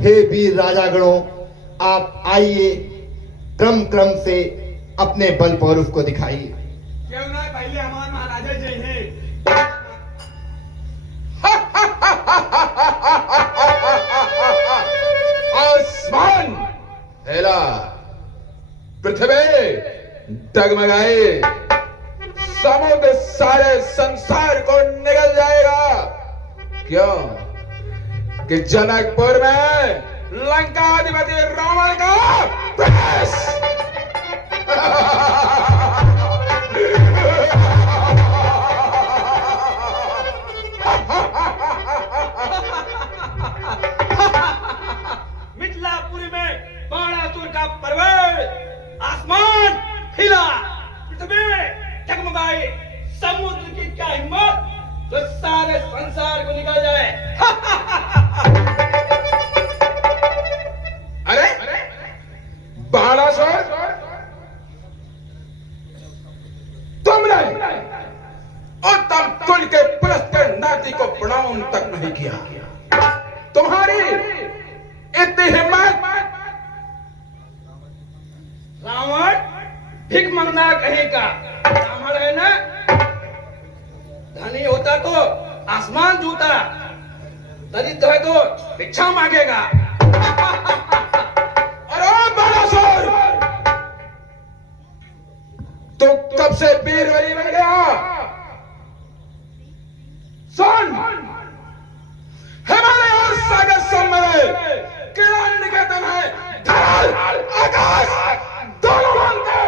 हे वीर राजागणों, आप आइए, क्रम क्रम से अपने बल पौरुष को दिखाइए। क्यों ना पहले हमारे महाराजा जी हैं। आसमान हिला, पृथ्वी डगमगाए, समुद्र सारे संसार को निगल जाएगा। क्यों कि जनकपुर में लंकाधिपति रावण का प्रवेश। मिथिलापुरी में बाणासुर का प्रवेश, आसमान हिला, पृथ्वी डगमगाई, समुद्र की क्या हिम्मत तो सारे संसार को निकल जाए। अरे बाणासुर, तुमने उत्तम कुल के पुरस्कार नाती को प्रणाम तक नहीं किया। तुम्हारी इतनी हिम्मत। रावण भिख मंगना कहेगा। रावण है ना, धनी होता तो आसमान जूता, दरिद्र है तो भिक्षा मांगेगा। अरे बाणासुर, तो कब से वीर बलि बन गया? सुन, हमारे और सागर समय किरण निकेतन है, धरल आकाश दोनों मानते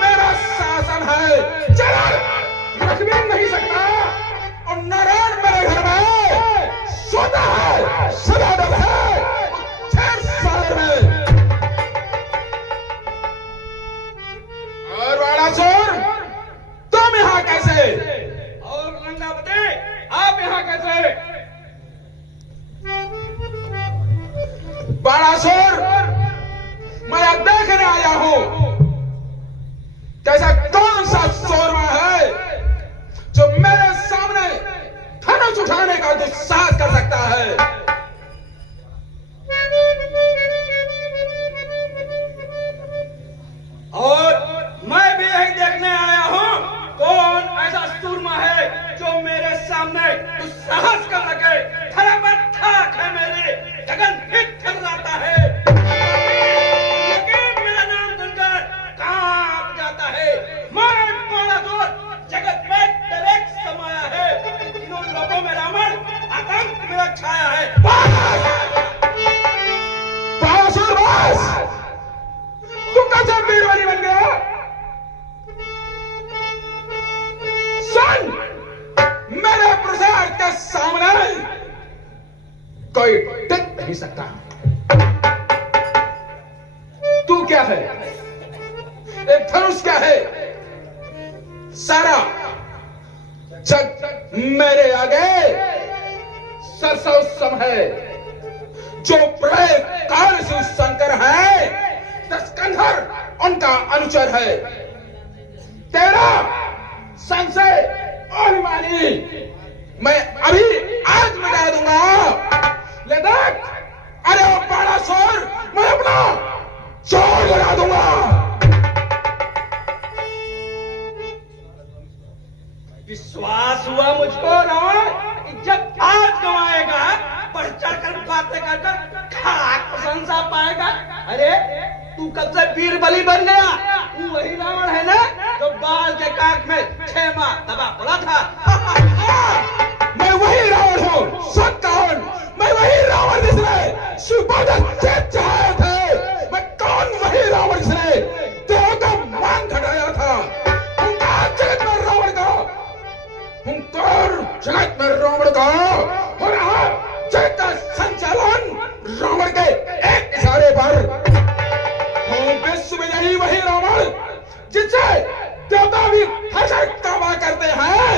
मेरा शासन है। चल रख भी नहीं सकता, और नारायण मेरे घर में सोता है, सदाडल है, छह सागर में। और बाणासुर, तुम यहां कैसे? और लंकापति, आप यहाँ कैसे? बाणासुर, मैं देखने आया हूं कैसा कौन सा शोरमा है जो मेरे सामने धनुष उठाने का दुस्साहस कर सकता है। और मैं भी यही देखने आया हूँ कौन ऐसा सूरमा है जो मेरे सामने दुस्साहस कर सके। धरा पर ठाक है मेरे, गगन हित थर्राता है, लेकिन मेरा नाम सुनकर कांप जाता है। मैं बाणासुर, जगत में दरेक समाया है, तीनों लोगों में रावण आतंक मेरा छाया है। बाणासुर बस, तू कैसे वीर बलि बन गया? सुन, मेरे प्रसाद के सामने कोई टिक नहीं सकता। तू क्या है? एक धनुष क्या है? सारा जग मेरे आगे सरसों सम है। जो प्रलय काल शिव शंकर है, दशकंधर उनका अनुचर है। तेरा संशय अभिमानी मैं अभी आज मिटा दूंगा। ले देख, अरे ओ बाणासुर, मैं अपना जोर लगा दूंगा। विश्वास हुआ मुझको रावण कि जब आज गवाएगा, बढ़ चढ़कर बातें कर खाक प्रशंसा पाएगा। अरे तू कब से वीर बलि बन गया? तू वही रावण है ना जो बाल के काट में 6 माह दबा पड़ा था। मैं वही रावण हूँ, सब कौन? मैं वही रावण जिसने शिवपादन चेत चढ़ाए थे। मैं कौन? वही रावण जिसने देव का मान घटाया था। हुंकार जगत में रावण का, हुंकार जगत में रावण का, और आज जगत का संचालन रावण के एक इशारे पर। विश्व में यही वही रावण जिससे देवता भी हर्षण काबा करते हैं,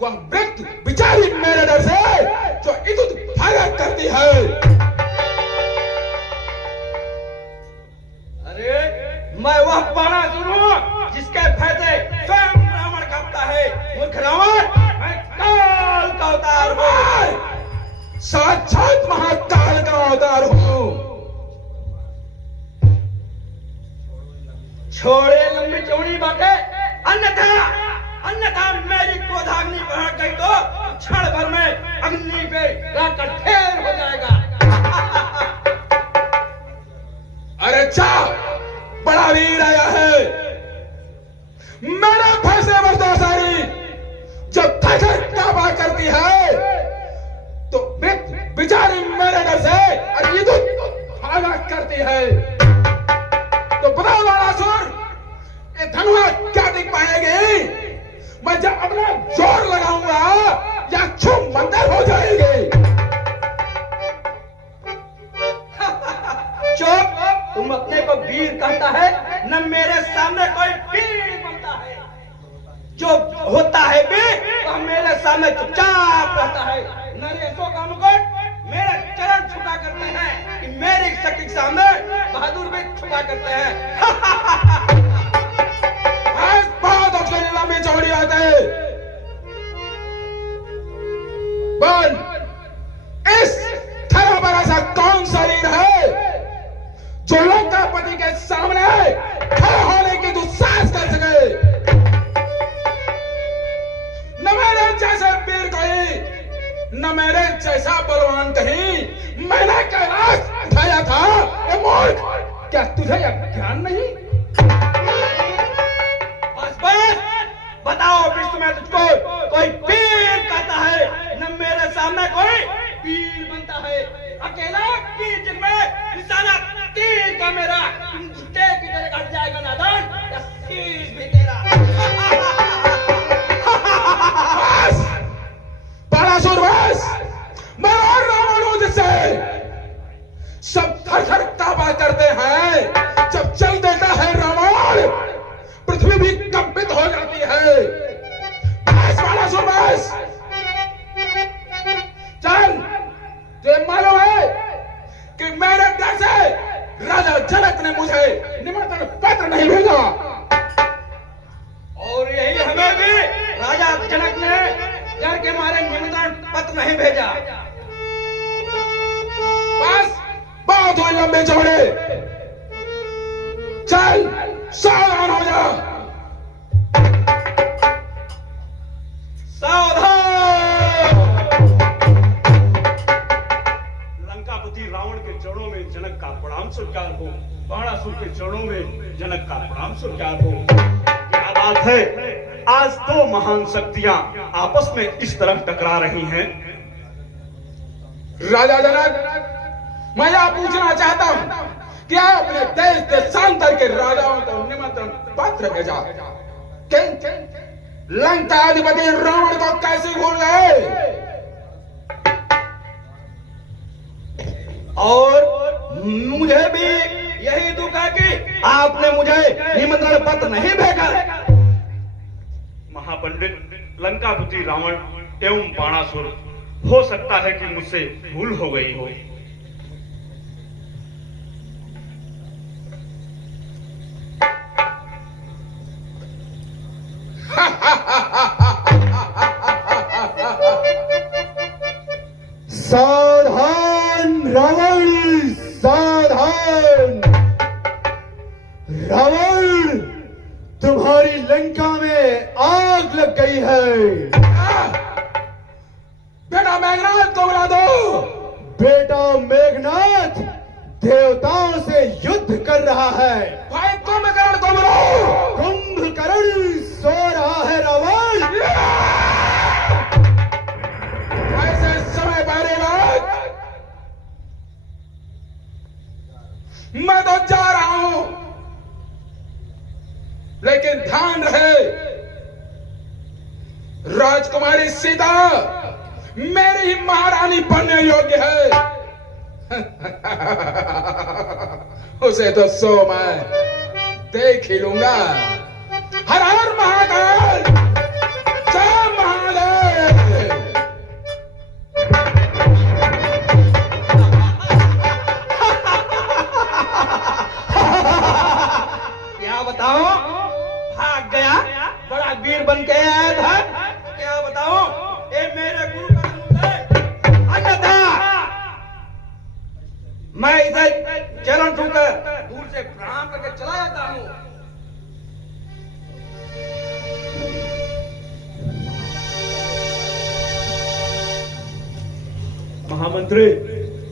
वह व्यक्ति बिचारी मेरे डर से जो इधर भागा करती है। अरे मैं वह बाणासुर हूँ जिसके भय से स्वयं रावण कांपता है। मूर्ख रावण, मैं काल का अवतार हूँ। साक्षात महाकाल का अवतार हूँ। छोड़े लंबी चौड़ी बातें, अन्यथा अन्यथा मेरी क्रोधाग्नि भड़क गई तो क्षण भर में अग्नि पे राकर ढेर हो जाएगा। अरे चा, बड़ा वीर आया है। मेरा फैसले बर्दाश्त सारी जब थकर काबा करती है तो बेचारी मेरे घर से अरे तो भागा करती है। तो बताओ बाणासुर, ये धनुआ क्या दिख पाएगी? मैं जब अपना जोर लगाऊंगा या छुप मंदिर हो जाएगी। चुप, तुम अपने को वीर कहता है, न मेरे सामने कोई वीर बनता है। जो होता है वीर वह मेरे सामने चुपचाप रहता है। नरेशों का मुकुट मेरे चरण छुपा करते हैं कि मेरी शक्ति के सामने बहादुर भी छुपा करते हैं। बहुत अच्छे लंबी चौड़ी बात है। बोल, इस धरा पर ऐसा कौन शरीर है जो लंकापति के सामने खड़ा होने की दुस्साहस कर सके? न मेरे जैसे वीर कहीं, न मेरे जैसा बलवान कहीं। मैंने कैलाश उठाया था। ए मूर्ख, क्या तुझे यह ज्ञान नहीं? बस बताओ, विश्व में तुझको कोई वीर कहता है, न मेरे सामने कोई वीर बनता है। अकेला तीर जिनमें निशाना तीर का मेरा झुटे की तरह कट जाएगा नादान, या शीश भी तेरा। बस बाणासुर, बस। मैं और रावण हूं जिससे सब थर-थर काबा करते हैं। जब चल देता है रावण, पृथ्वी भी कंपित हो जाती है। बस बाणासुर, बस। चल, तुझे मालूम है कि मेरे डर से राजा जनक ने मुझे निमंत्रण पत्र नहीं भेजा, और यही हमें भी राजा जनक ने डर के मारे निमंत्रण पत्र नहीं भेजा। बस बहुत हुए लंबे चौड़े। चल, सावधान हो जा। सावधान। लंकापति रावण के चरणों में जनक का प्रणाम स्वीकार हो, बाणासुर के चरणों में जनक का प्रणाम स्वीकार हो। क्या बात है, आज दो महान शक्तियां आपस में इस तरह टकरा रही हैं। राजा जनक, मैं यह पूछना चाहता हूं, क्या अपने देश देशांतर के राजाओं को निमंत्रण पत्र भेजा? लंका अधिपति रावण को कैसे भूल गए? और मुझे भी यही दुख है कि आपने मुझे निमंत्रण पत्र नहीं भेजा। महापंडित, लंकापति रावण एवं बाणासुर, हो सकता है कि मुझसे भूल हो गई हो। सावधान रावण, सावधान। रावण, तुम्हारी लंका में आग लग गई है। बेटा मेघनाथ को बुला दो। बेटा मेघनाथ देवताओं से युद्ध कर रहा है। भाई कुंभकर्ण को बुलाओ। कुंभकर्ण सो रहा है रावण। ऐसे समय बारे बात मैं तो जा रहा हूं, लेकिन ध्यान रहे, राजकुमारी सीता मेरी ही महारानी बनने योग्य है। उसे तो सो मैं देख ही लूंगा। हर हर महाकाल, जय महादेव। क्या बताओ, भाग गया, बड़ा वीर बन के आया था। क्या बताओ, ये मेरे गुरु का अन्यथा मैं इसे चरण छूकर दूर से प्रणाम करके चला जाता हूँ। महामंत्री